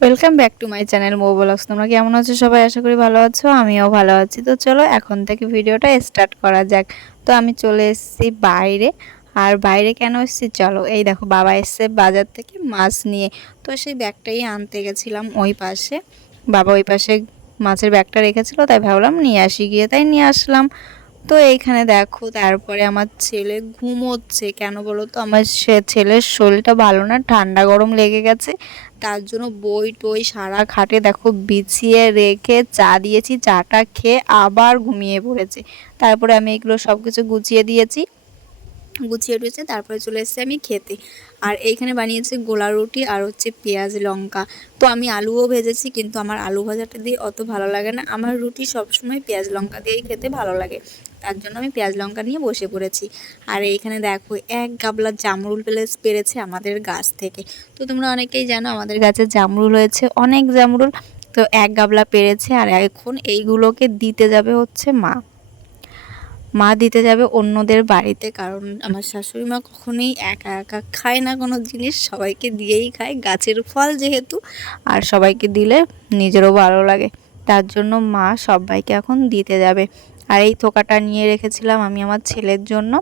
Welcome back to my channel মো তোমরা কেমন আছো? সবাই আশা করি ভালো আছো, আমিও ভালো আছি। তো চলো, এখন থেকে ভিডিওটা স্টার্ট করা যাক। তো আমি চলে এসেছি বাইরে। আর বাইরে কেন এসেছি? চলো, এই দেখো, বাবা এসছে বাজার থেকে মাছ নিয়ে। তো সেই ব্যাগটাই আনতে গেছিলাম ওই পাশে। বাবা ওই পাশে মাছের ব্যাগটা রেখেছিল, তাই ভাবলাম নিয়ে আসি। গিয়ে তাই নিয়ে আসলাম। তো এইখানে দেখো তারপরে আমার ছেলে ঘুমোচ্ছে। কেন বলো তো? আমার সে ছেলের শরীরটা ভালো না, ঠান্ডা গরম লেগে গেছে। তার জন্য বই টই, সারা খাটে দেখো বিছিয়ে রেখে চা দিয়েছি, চাটা খেয়ে আবার ঘুমিয়ে পড়েছে। তারপরে আমি এগুলো সব কিছু গুছিয়ে দিয়েছি। গুছিয়ে টুছিয়ে তারপরে চলে এসেছি আমি খেতে। আর এইখানে বানিয়েছি গোলা রুটি আর হচ্ছে পেঁয়াজ লঙ্কা। তো আমি আলুও ভেজেছি কিন্তু আমার আলু ভাজাটা দিয়ে অত ভালো লাগে না। আমার রুটি সবসময় পেঁয়াজ লঙ্কা দিয়েই খেতে ভালো লাগে। তার জন্য আমি পেঁয়াজ লঙ্কা নিয়ে বসে পড়েছি। আর এইখানে দেখো, এক গাবলা জামরুল পেলে পেরেছে আমাদের গাছ থেকে। তো তোমরা অনেকেই জানো আমাদের গাছে জামরুল হয়েছে, অনেক জামরুল। তো এক গাবলা পেরেছে আর এখন এইগুলোকে দিতে যাবে হচ্ছে মা। মা দিতে যাবে অন্যদের বাড়িতে, কারণ আমার শাশুড়ি মা কখনোই একা একা খায় না কোনো জিনিস। সবাইকে দিয়েই খায়, গাছের ফল যেহেতু, আর সবাইকে দিলে নিজেরও ভালো লাগে। তার জন্য মা সবাইকে এখন দিতে যাবে। আর এই থোকাটা নিয়ে রেখেছিলাম আমি আমার ছেলের জন্য।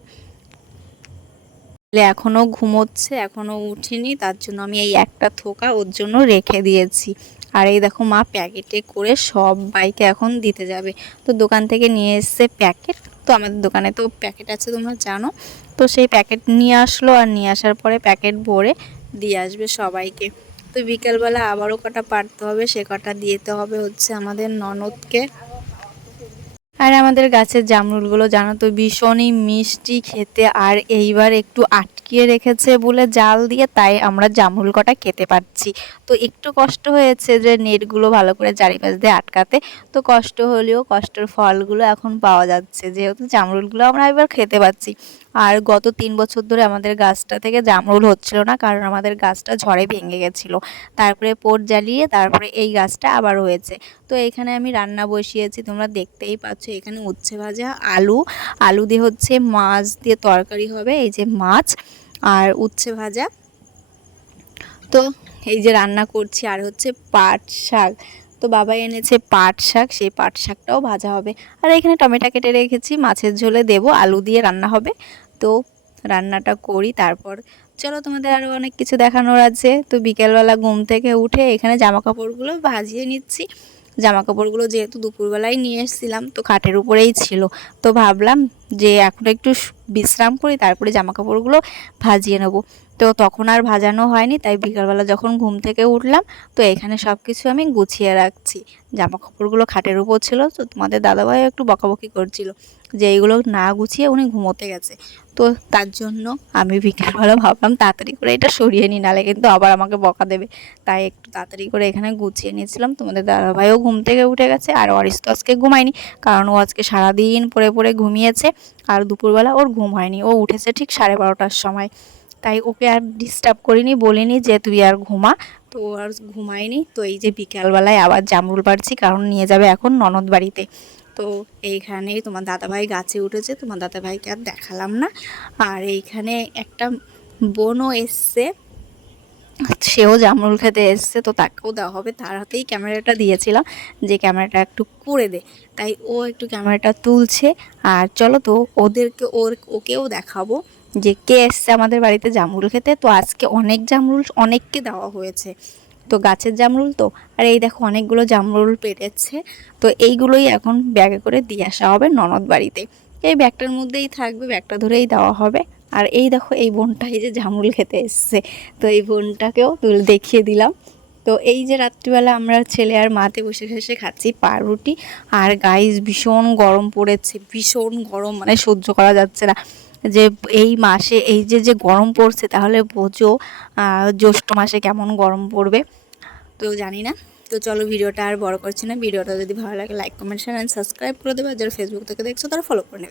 ছেলে এখনও ঘুমোচ্ছে এখনও উঠিনি, তার জন্য আমি এই একটা থোকা ওর জন্য রেখে দিয়েছি। আর এই দেখো মা প্যাকেটে করে সব বাইকে এখন দিতে যাবে। তো দোকান থেকে নিয়ে এসছে প্যাকেট। তো আমাদের দোকানে তো প্যাকেট আছে তোমরা জানো। তো সেই প্যাকেট নিয়ে আসলো আর নিয়ে আসার পরে প্যাকেট ভরে দিয়ে আসবে সবাইকে। তো বিকেলবেলা আবারও কটা পারতে হবে, সে কটা দিতে হবে হচ্ছে আমাদের ননদকে। আর আমাদের গাছের জামরুলগুলো জানো তো ভীষণই মিষ্টি খেতে, আর এইবার একটু আটকিয়ে রেখেছে বলে জাল দিয়ে, তাই আমরা জামরুল কটা খেতে পারছি। তো একটু কষ্ট হয়েছে যে নেটগুলো ভালো করে চারিপাশ দিয়ে আটকাতে, তো কষ্ট হলেও কষ্টের ফলগুলো এখন পাওয়া যাচ্ছে। যেহেতু জামরুলগুলো আমরা এবার খেতে পাচ্ছি আর গত তিন বছর ধরে আমাদের গাছটা থেকে জামরুল হচ্ছিল না, কারণ আমাদের গাছটা ঝড়ে ভেঙে গেছিল। তারপরে পোট জ্বালিয়ে তারপরে এই গাছটা আবার হয়েছে। তো এখানে আমি রান্না বসিয়েছি, তোমরা দেখতেই পাচ্ছ এখানে উচ্ছে ভাজা, আলু। আলু দিয়ে হচ্ছে মাছ দিয়ে তরকারি হবে, এই যে মাছ আর উচ্ছে ভাজা। তো এই যে রান্না করছি, আর হচ্ছে পাট শাক। তো বাবা এনেছে পাট শাক, সেই পাট শাকটাও ভাজা হবে। আর এখানে টমেটো কেটে রেখেছি, মাছের ঝোলে দেব, আলু দিয়ে রান্না হবে। তো রান্নাটা করি, তারপর চলো তোমাদের আরও অনেক কিছু দেখানোর আছে। তো বিকেলবেলা ঘুম থেকে উঠে এখানে জামা কাপড়গুলো ভাজিয়ে নিচ্ছি। জামা কাপড়গুলো যেহেতু দুপুরবেলায় নিয়ে এসেছিলাম তো খাটের উপরেই ছিল। তো ভাবলাম যে এখন একটু বিশ্রাম করি, তারপরে জামা কাপড়গুলো ভাজিয়ে নেব। তো তখন আর ভাজানো হয়নি, তাই বিকালবেলা যখন ঘুম থেকে উঠলাম, তো এখানে সব কিছু আমি গুছিয়ে রাখছি। জামা কাপড়গুলো খাটের উপর ছিল, তো তোমাদের দাদাভাই একটু বকাবকি করছিল যে এইগুলো না গুছিয়ে উনি ঘুমোতে গেছে। তো তার জন্য আমি বিকালবেলা ভাবলাম, তাড়াতাড়ি করে এটা সরিয়ে নিই, নালে কিন্তু আবার আমাকে বকা দেবে। তাই একটু তাড়াতাড়ি করে এখানে গুছিয়ে নিয়েছিলাম। তোমাদের দাদাভাইও ঘুম থেকে উঠে গেছে, আর অরিস তো আজকে ঘুমায়নি, কারণ ও আজকে সারাদিন পরে পরে ঘুমিয়েছে। আর দুপুরবেলা ওর ঘুম হয়নি। ও উঠেছে ঠিক সাড়ে বারোটার সময়। তাই ওকে আর ডিস্টার্ব করিনি, বলিনি যে তুই আর ঘুমা। তো আর ঘুমায়নি। তো এই যে বিকালবেলায় আবার জামরুল পাড়ছি কারণ নিয়ে যাবে এখন ননদ বাড়িতে। তো এইখানে তোমার দাদাভাই গাছে উঠেছে, তোমার দাদাভাইকে আর দেখালাম না। আর এইখানে একটা বোনও এসছে। সেও জামরুল খেতে এসছে, তো তাকেও দেওয়া হবে। তার হাতেই ক্যামেরাটা দিয়েছিলাম যে ক্যামেরাটা একটু করে দে। তাই ও একটু ক্যামেরাটা তুলছে। আর চলো তো ওদেরকে ওর, ওকেও দেখাবো যে কে এসছে আমাদের বাড়িতে জামরুল খেতে। তো আজকে অনেক জামরুল, অনেককে দেওয়া হয়েছে। তো গাছের জামরুল তো? আর এই দেখো অনেকগুলো জামরুল পেরেছে। তো এইগুলোই এখন ব্যাগে করে দিয়ে আসা হবে ননদ বাড়িতে। এই ব্যাগটার মধ্যেই থাকবে, ব্যাগটা ধরেই দেওয়া হবে। আর এই দেখো, এই বোনটা, এই যে জামরুল খেতে এসছে। তো এই বোনটাকেও তুলে দেখিয়ে দিলাম। তো এই যে রাত্রিবেলা আমরা ছেলে আর মাতে বসে বসে খাচ্ছি পাউরুটি আর গাইস ভীষণ গরম পড়েছে, ভীষণ গরম মানে সহ্য করা যাচ্ছে না। যে এই মাসে, এই যে যে গরম পড়ছে, তাহলে বোঝো জ্যৈষ্ঠ মাসে কেমন গরম পড়বে। তো জানি না। তো চলো ভিডিওটা আর বড় করছি না। ভিডিওটা যদি ভালো লাগে like comment share and subscribe করে দেবে। যারা ফেসবুক থেকে দেখছ, তারা ফলো করে নেবে।